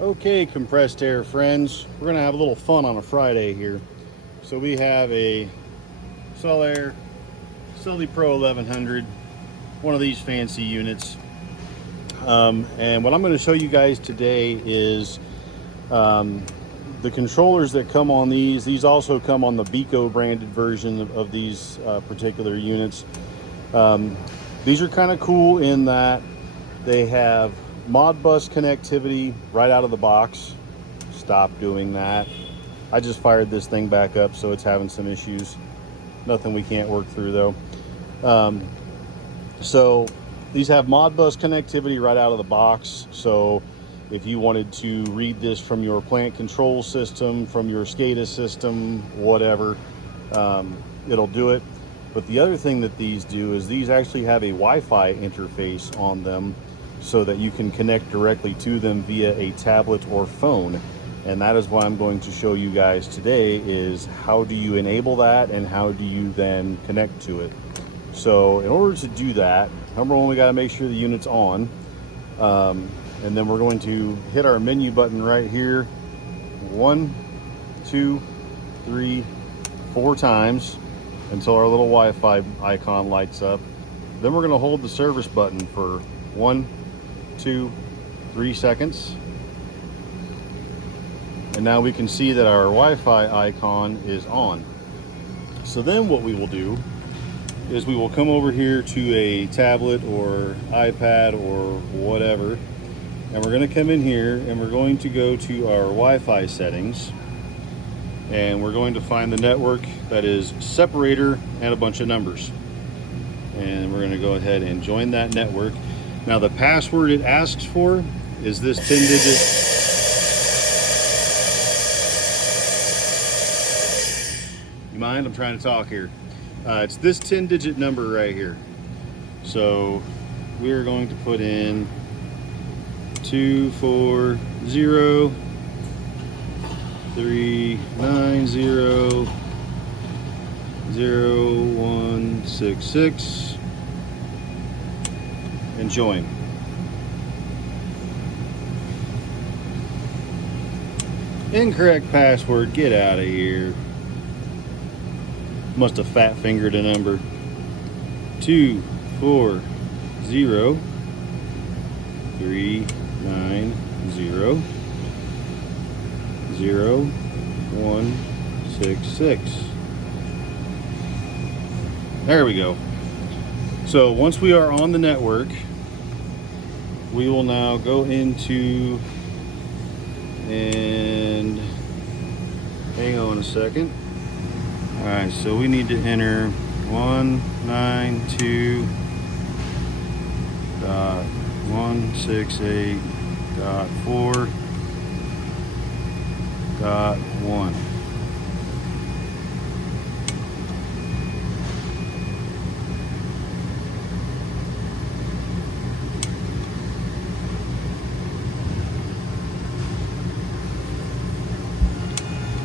Okay, compressed air friends, we're gonna have a little fun on a Friday here. So we have a Sullair Sullipro 1100, one of these fancy units. And what I'm going to show you guys today is the controllers that come on these. These also come on the Bico branded version of these particular units. These are kind of cool in that they have Modbus connectivity right out of the box. Stop doing that. I just fired this thing back up, so it's having some issues. Nothing we can't work through though. So these have Modbus connectivity right out of the box. So if you wanted to read this from your plant control system, from your SCADA system, whatever, it'll do it. But the other thing that these do is these actually have a Wi-Fi interface on them so that you can connect directly to them via a tablet or phone. And that is what I'm going to show you guys today, is how do you enable that and how do you then connect to it. So in order to do that, number one, we got to make sure the unit's on. And then we're going to hit our menu button right here 1, 2, 3, 4 times until our little Wi-Fi icon lights up. Then we're going to hold the service button for 1, 2, 3 seconds. And now we can see that our Wi-Fi icon is on. So then what we will do is we will come over here to a tablet or iPad or whatever, and we're going to come in here and we're going to go to our Wi-Fi settings, and we're going to find the network that is separator and a bunch of numbers, and we're going to go ahead and join that network. Now the password it asks for is this 10-digit. You mind? I'm trying to talk here. It's this 10-digit number right here. So we are going to put in 240 390 0166 and join. Incorrect password. Get out of here. Must have fat fingered a number. 240 390 0166. There we go. So once we are on the network, we will now go into, and hang on a second. All right, so we need to enter 192.168.4.1.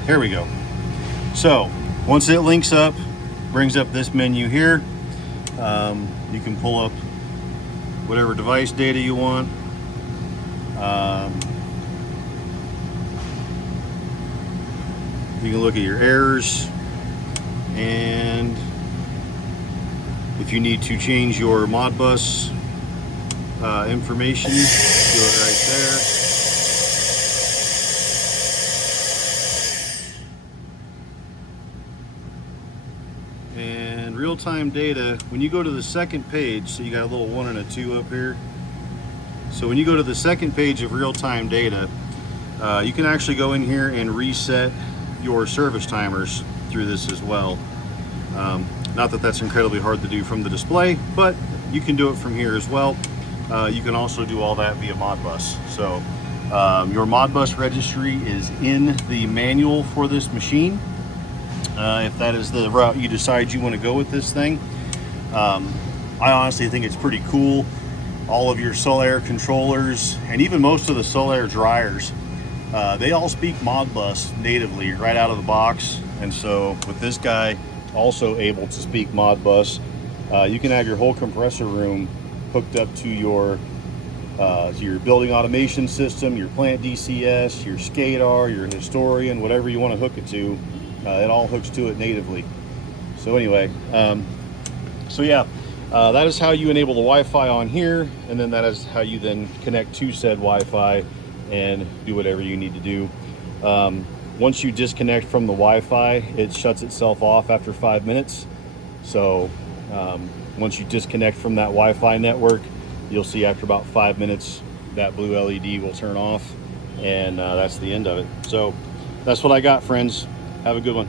Here we go. So once it links up, brings up this menu here, you can pull up whatever device data you want. You can look at your errors, and if you need to change your Modbus information, do it right there. And real-time data, when you go to the second page, so you got a little 1 and a 2 up here. So when you go to the second page of real-time data, you can actually go in here and reset your service timers through this as well. Not that that's incredibly hard to do from the display, but you can do it from here as well. You can also do all that via Modbus. So your Modbus registry is in the manual for this machine. If that is the route you decide you want to go with this thing. I honestly think it's pretty cool. All of your Sullair controllers, and even most of the Sullair dryers, they all speak Modbus natively right out of the box. And so with this guy also able to speak Modbus, you can have your whole compressor room hooked up to your to your building automation system, your plant DCS, your SCADAR, your historian, whatever you want to hook it to. It all hooks to it natively. So anyway, so yeah, that is how you enable the Wi-Fi on here, and then that is how you then connect to said Wi-Fi and do whatever you need to do. Once you disconnect from the Wi-Fi, it shuts itself off after 5 minutes. So once you disconnect from that Wi-Fi network, you'll see after about 5 minutes that blue LED will turn off, and that's the end of it. So that's what I got, friends. Have a good one.